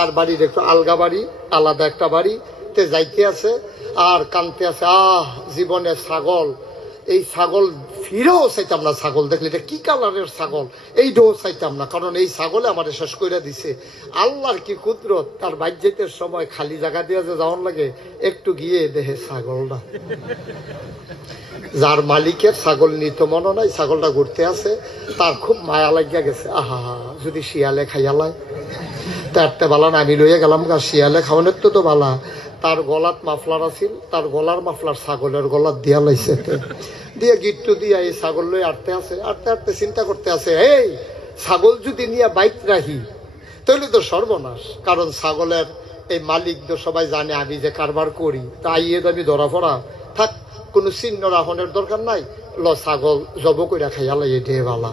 আর বাড়ির একটু আলগা বাড়ি, আলাদা একটা বাড়িতে যাইতে আছে আর কানতে আছে, জীবনে ছাগল, এই ছাগল ফিরেও চাইতাম না। ছাগল দেখলে এটা কি কালারের ছাগল, এইটাও চাইতাম না, কারণ এই ছাগলে আমার শেষ করে দিছে। আল্লাহর কি কুদরত, তার বাজ্যেতের সময় খালি জায়গা দিয়ে যে যাওয়ার লাগে, একটু গিয়ে দেখে ছাগলটা, যার মালিকের ছাগল নিত মনে নাই, ছাগলটা ঘুরতে আছে, তার খুব মায়া লাগিয়া গেছে। আহা, যদি শিয়ালে খাইয়ালায় তারতে বালা না, আমি লইয়া গেলাম গা, শিয়ালে খাওয়ানোর তো বালা। তার গলাত মাফলার আছিল, তার গলার মাফলার ছাগলের গলাত দিয়া লাইছে, দিয়ে গিট্টু দিয়া এই ছাগল লই আটতে আছে, আটতে আটতে চিন্তা করতে আছে, এই ছাগল যদি নিয়ে বাইক রাখি তাহলে তো সর্বনাশ, কারণ ছাগলের এই মালিক তো সবাই জানে আমি যে কারবার করি, তাই আমি ধরা পড়া থাক, কোনো চিহ্ন রাখনের দরকার নাই, ল ছাগল জব কইরা খাইয়ালাই এটাই বালা।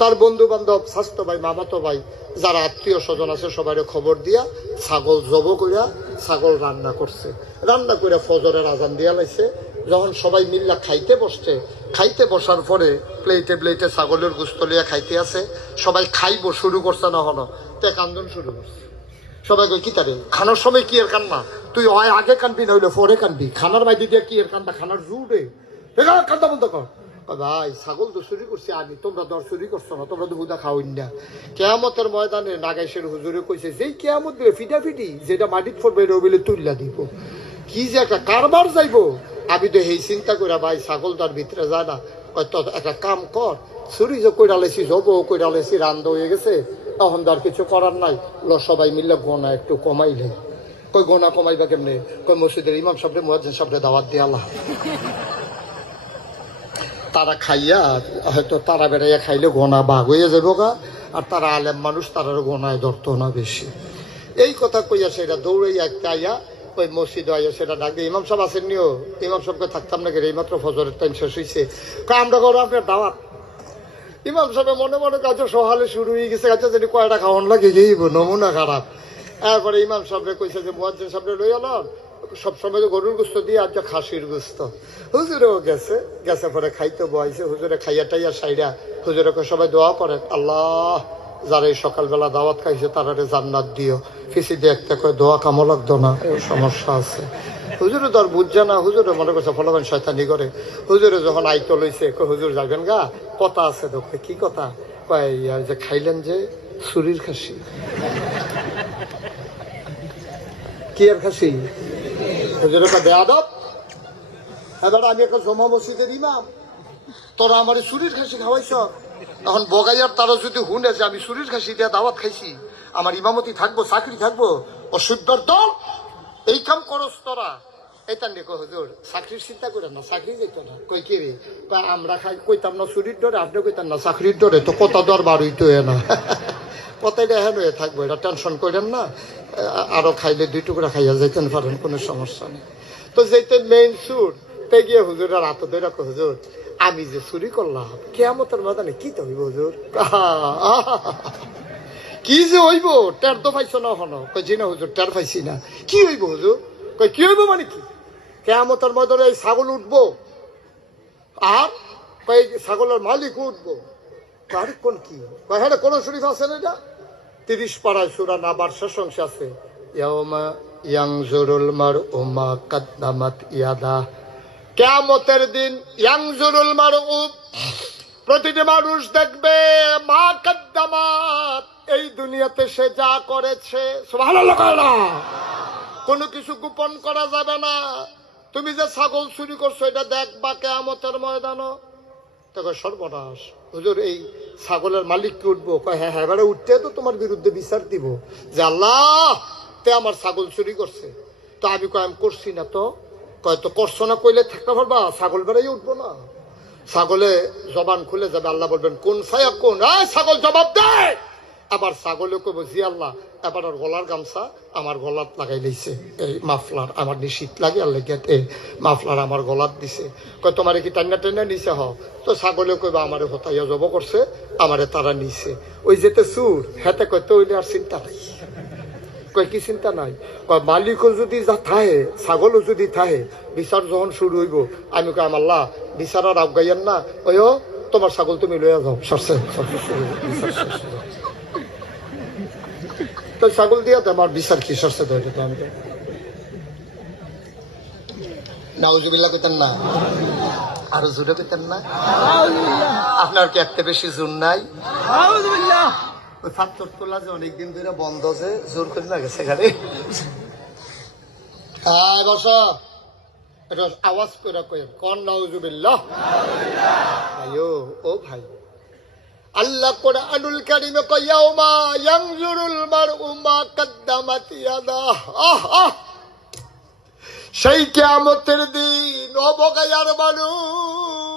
তার বন্ধু বান্ধব, স্বাস্থ্য ভাই, মামাতো ভাই, যারা আত্মীয় স্বজন আছে সবাই খবর দিয়া ছাগল জব কইরা ছাগল রান্না করছে, রান্না করে ফজরের আজান দিয়া লাইছে। যখন সবাই মিল্লা খাইতে বসছে, খাইতে বসার পরে প্লেটে প্লেটে ছাগলের গুস্ত লিয়া খাইতে আছে, সবাই খাইব শুরু করছে না হনো, তে কান্দন শুরু করছে। সবাই কই কি তারে খানার সময় কি এর কান্না, তুই হয় আগে কানবি না হইলে পরে কানবি, খানার মাইদি দিয়ে কি এর কান্দা, খানার জুড়ে কান্দা বন্ধ কর। ভাই ছাগল তো চুরি করছে আমি, তোমরা তো আর চুরি করছো না, তোমরা তো হুদা খাওয়াই না। কেয়ামতের ময়দানে নাগাইশের হুজুরে কইছে, যেই কেয়ামত দিবে ফিটাফিটি, যেটা মাটিত ফোরবে রবিলে তুললা দিব, কি যে একটা কারবার যাইব। আমি তো এই চিন্তা করে ভাই ছাগল তার ভিতরে যায় না, তো একটা কাম কর, চুরি যে কইরা লেছি, জব কইরা লেছি, রান্দ হয়ে গেছে, তখন তো আর কিছু করার নাই, ল সবাই মিললে গোনা একটু কমাইলে। কই গোনা কমাইবা কেমনে, কই মসজিদের ইমাম সাহেব মুয়াজ্জিন সাহেব দাওয়াত দিয়ে আল্লাহ, তারা খাইয়া হয়তো তারা বেড়াইয়া খাইলে গোনা ভাগ হয়ে যাবো গা, আর তারা আলেম মানুষ, তারারও গোনায় ধরতো না বেশি। এই কথা কইয়া সেটা দৌড়াইয়া একটা আইয়া ওই মসজিদে আইয়া সেটা ডাক দিয়ে, ইমাম সাহেব আসেন নিও, ইমাম সাহেবকে থাকতাম না, এই মাত্র ফজরের টাইম শেষ হয়েছে, আমরা করো আপনার দাওয়াত। ইমাম সাহেব মনে মনে কাছে সহালে শুরু হয়ে গেছে, কাছে যদি কয়টা খাওয়ান লাগে গেইব, নমুনা খারাপ। এরপরে ইমাম সাহেবরে কইছে যে মুয়াজ্জিন সাহেবরে লই আলাম, সবসময় তো গরুর গোস্ত দিয়ে আজ খাসির গোস্ত। হুজুরেও গেছে, গেছে পরে খাইতে বয়াইছে, হুজুরে খাইয়া টাইয়া সাইরা হুজুরকে সবাই দোয়া করেন, আল্লাহ যারা এই সকালবেলা দাওয়াত খাইছে তারারে জান্নাত দিও। ফিসি দেখতে কয় দোয়া কামো লাগতো না, এই সমস্যা আছে। হুজুরে তো আর বুঝছে না, হুজুরে মনে করছে ফলাবেন শয়তানি করে। হুজুরে যখন আইতো লইছে, হুজুর যাবেন গা, কথা আছে দেখতে। কি কথা কয়, যে খাইলেন যে ছুরির খাসি। কি আর খাসি? হুজুরে কয় বেয়াদব, এবার আমি একটা জমা মসজিদের ইমাম, তোরা আমার ছুরির খাসি খাওয়াইছ। এখন বগাইয়ার তারা যদি হুনে যে আমি ছুরির খাসি দিয়ে দাওয়াত খাইছি, আমার ইমামতি থাকবো, চাকরি থাকবো, অসুবিধার দল, এই কাম করস তোরা। এটা দেখো হুজুর চাকরির চিন্তা করেন না, চাকরি যেত না। কই কি রে, আমরা খাই কইতাম না চুরির ডরে, আপনি কইতাম না চাকরির ডরে, তো কত দর বার হইতো না, কথাই হেন হয়ে থাকবো, এটা টেনশন করেন না। আরো খাইলে 2 টুকরা খাইয়া যাইতেন পারেন, কোনো সমস্যা নেই। তো যেতে মেইন সুর, তাই গিয়ে হুজুরের হাতে ধরে রাখো, হুজুর আমি যে চুরি করলাম কিয়ামতের ময়দানে কি তো হইব হুজুর, কি যে হইব, টের তো পাইছো না হনো? কই জি না হুজুর, টের পাইছি না। কি হইব হুজুর? কই কি হইব মানে কি, কিয়ামতের ময়দানে এই ছাগল উঠবো, আর কই ছাগলের মালিক উঠবো। আর কোন কি কয়, হ্যাঁ কোন শরীফ আছে না, এটা 30 পাড়ায় সূরা নাবার শেষ অংশে আছে, ইয়াউমা ইয়ানজুরুল মারউ মা কাদ্দামাত ইয়াদা। কিয়ামতের দিন ইয়ানজুরুল মারউ, প্রতিটি মানুষ দেখবে, মা কাদ্দামাত, এই দুনিয়াতে সে যা করেছে। সুবহানাল্লাহ, কোনো কিছু গোপন করা যাবে না। তুমি যে ছাগল চুরি করছো এটা দেখবা কিয়ামতের ময়দানে। তখন সর্বনাশ, হুজুর এই ছাগলের মালিককে উঠবো। কয় হ্যাঁ হ্যাঁ, এবারে উঠতে তো তোমার বিরুদ্ধে বিচার দিব যে আল্লাহ তে আমার ছাগল চুরি করছে। তো আমি কয় আমি করছি না। তো কয় তো করছো না, কইলে থাকতে পারবা, ছাগল বেড়াই উঠবো না। ছাগলে জবান খুলে যাবে, আল্লাহ বলবেন কোন ফায়া কোন, ছাগল জবাব দেয়। আবার ছাগলে কইব জি আল্লাহ, এবার ওর গলার গামছা আমার গলাত লাগাই দিছে, এই মাফলার আমার নিশীত লাগে আর লেগে এই মাফলার আমার গলাত দিছে। কয় তোমার কি টান্না টান্না নিছে? হ। তো ছাগলে কইবা আমারে হতাইয়া জব করছে, আমারে তারা নিছে। ওই যেতে সুর হেতে কয় তো ওইলে আর চিন্তা নাই। কয় কি চিন্তা নাই? কয় মালিকও যদি যা থাহে, ছাগলও যদি থাহে, বিচার যখন শুরু হইব, আমি কয় আল্লাহ বিচার আর আবগাইয়েন না, ওই তোমার ছাগল তুমি লইয়া যাও, সরছে বিচার শেষ। তো ছাগল দিয়া তো আমার বিচার কি সরষে তো এটা তো আমি নাউজুবিল্লাহ কইতেন না, আরো জোরে কইতেন না। আপনার কি একটা বেশি জোর নাই? ওই ছাত্র তোলা যে অনেকদিন ধরে বন্ধ আছে, জোর করে না গেছে গাড়ি। বস, এটা আওয়াজ করে কয়েন কন নাউজুবিল্লাহ। ভাইও ও ভাই, আল্লাহ কোরআনুল কারীমে কয় ইয়াউমা ইয়ানজুরুল মারউ মা কদ্দামাত ইয়াদাহ। সেই কিয়ামতের দিন অবগায়ার মানুষ